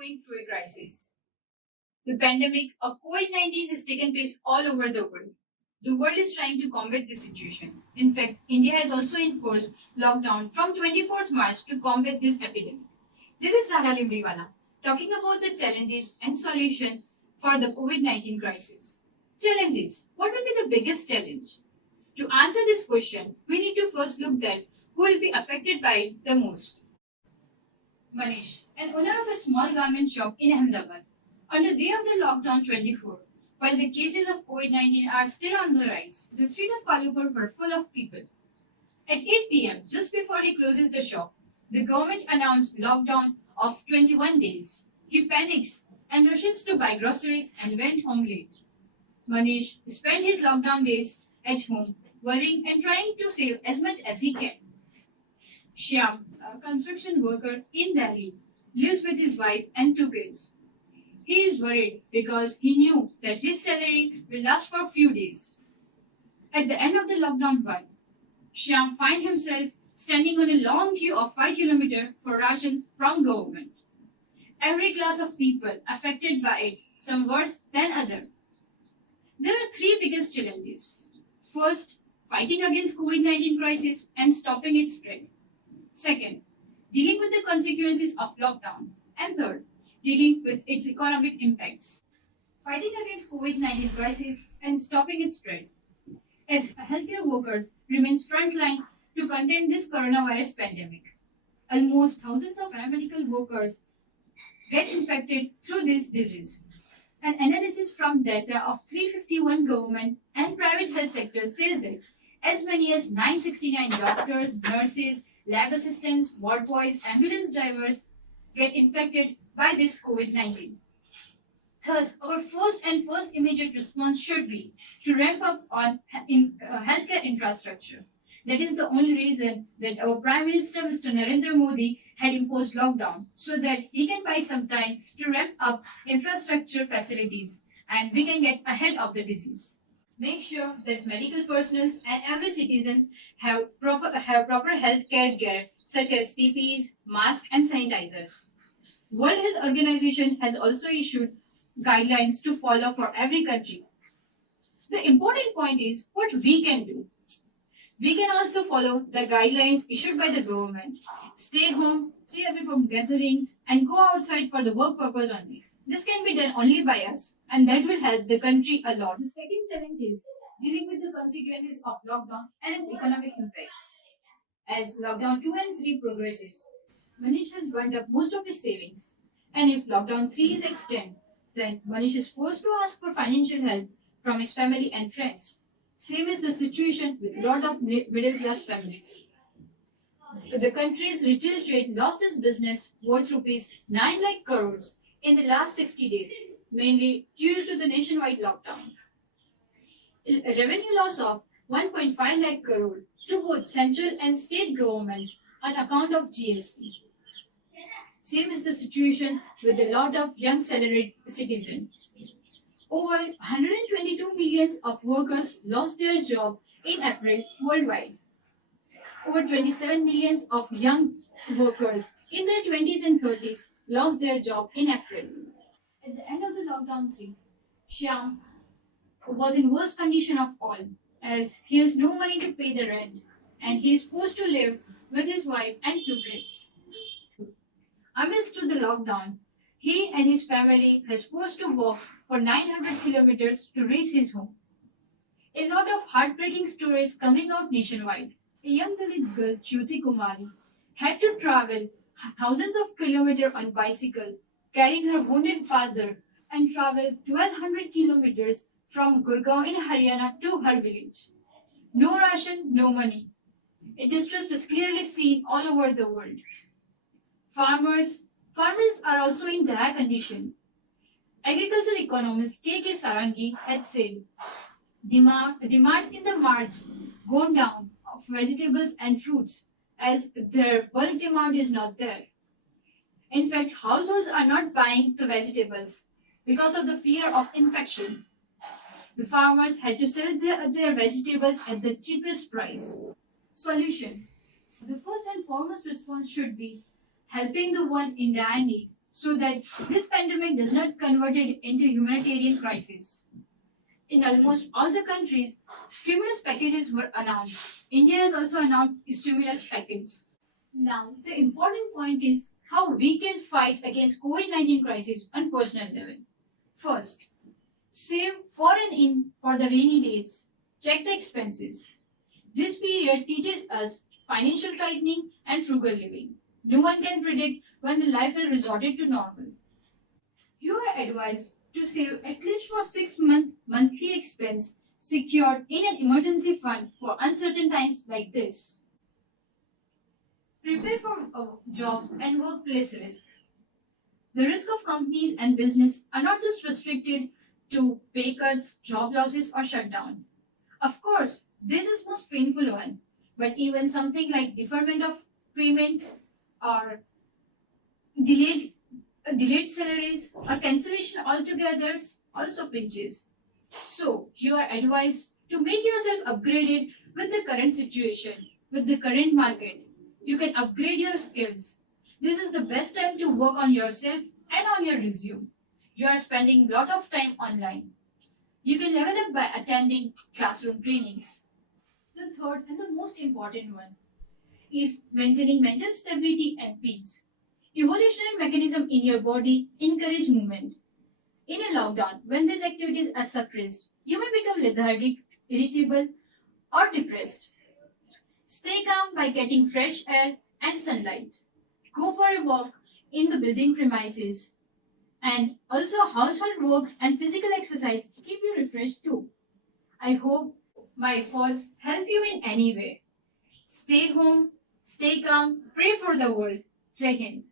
going through a crisis. The pandemic of COVID-19 has taken place all over the world. The world is trying to combat this situation. In fact, India has also enforced lockdown from 24th March to combat this epidemic. This is Zahra Limdiwala talking about the challenges and solution for the COVID-19 crisis. Challenges. What will be the biggest challenge? To answer this question, we need to first look at who will be affected by it the most. Manish, an owner of a small garment shop in Ahmedabad, on the day of the lockdown 24, while the cases of COVID-19 are still on the rise, the streets of Kalupur were full of people. At 8 p.m., just before he closes the shop, the government announced lockdown of 21 days. He panics and rushes to buy groceries and went home late. Manish spent his lockdown days at home, worrying and trying to save as much as he can. Shyam, a construction worker in Delhi, lives with his wife and two kids. He is worried because he knew that his salary will last for a few days. At the end of the lockdown one, Shyam finds himself standing on a long queue of 5 kilometers for rations from government. Every class of people affected by it, some worse than other. There are three biggest challenges. First, fighting against COVID-19 crisis and stopping its spread. Second, dealing with the consequences of lockdown. And third, dealing with its economic impacts. Fighting against COVID-19 crisis and stopping its spread. As healthcare workers remains frontline to contain this coronavirus pandemic. Almost thousands of paramedical workers get infected through this disease. An analysis from data of 351 government and private health sectors says that as many as 969 doctors, nurses, lab assistants, ward boys, ambulance drivers get infected by this COVID-19. Thus, our first immediate response should be to ramp up on healthcare infrastructure. That is the only reason that our Prime Minister Mr. Narendra Modi had imposed lockdown so that he can buy some time to ramp up infrastructure facilities and we can get ahead of the disease. Make sure that medical personnel and every citizen have proper healthcare gear such as PPEs, masks and sanitizers. World Health Organization has also issued guidelines to follow for every country. The important point is what we can do. We can also follow the guidelines issued by the government. Stay home, stay away from gatherings, and go outside for the work purpose only. This can be done only by us, and that will help the country a lot. The second challenge is dealing with the consequences of lockdown and its economic impacts. As lockdown 2 and 3 progresses, Manish has burnt up most of his savings. And if lockdown 3 is extended, then Manish is forced to ask for financial help from his family and friends. Same is the situation with a lot of middle class families. The country's retail trade lost its business worth rupees 9 lakh crores in the last 60 days, mainly due to the nationwide lockdown. A revenue loss of 1.5 lakh crore to both central and state government on account of GST. Same is the situation with a lot of young salaried citizens. Over 122 millions of workers lost their job in April worldwide. Over 27 millions of young workers in their 20s and 30s lost their job in April. At the end of the lockdown 3, Shyam was in worst condition of all as he has no money to pay the rent and he is forced to live with his wife and two kids. Amidst to the lockdown, he and his family has forced to walk for 900 kilometers to reach his home. A lot of heartbreaking stories coming out nationwide. A young Dalit girl, Jyoti Kumari, had to travel thousands of kilometers on bicycle, carrying her wounded father, and travel 1200 kilometers from Gurgaon in Haryana to her village. No ration, no money. A distress is clearly seen all over the world. Farmers are also in dire condition. Agriculture economist K. Sarangi had said, demand in the March gone down of vegetables and fruits as their bulk demand is not there. In fact, households are not buying the vegetables because of the fear of infection. The farmers had to sell their vegetables at the cheapest price. Solution. The first and foremost response should be helping the one in dire need. so that this pandemic does not convert it into humanitarian crisis. In almost all the countries, stimulus packages were announced. India has also announced a stimulus package. Now, the important point is how we can fight against COVID-19 crisis on personal level. First, save for and in for the rainy days. Check the expenses. This period teaches us financial tightening and frugal living. No one can predict when the life will resort to normal. You are advised to save at least for 6 month monthly expense secured in an emergency fund for uncertain times like this. Prepare for jobs and workplace risk. The risk of companies and business are not just restricted to pay cuts, job losses, or shutdown. Of course, this is most painful one, but even something like deferment of payment or delayed delayed salaries or cancellation altogether also pinches. So you are advised to make yourself upgraded with the current situation, with the current market. You can upgrade your skills. This is the best time to work on yourself and on your resume. You are spending a lot of time online. You can level up by attending classroom trainings. The third and the most important one is maintaining mental stability and peace. Evolutionary mechanism in your body encourage movement. In a lockdown, when these activities are suppressed, you may become lethargic, irritable, or depressed. Stay calm by getting fresh air and sunlight. Go for a walk in the building premises. And also household works and physical exercise keep you refreshed too. I hope my efforts help you in any way. Stay home, stay calm, pray for the world. Jai Hind.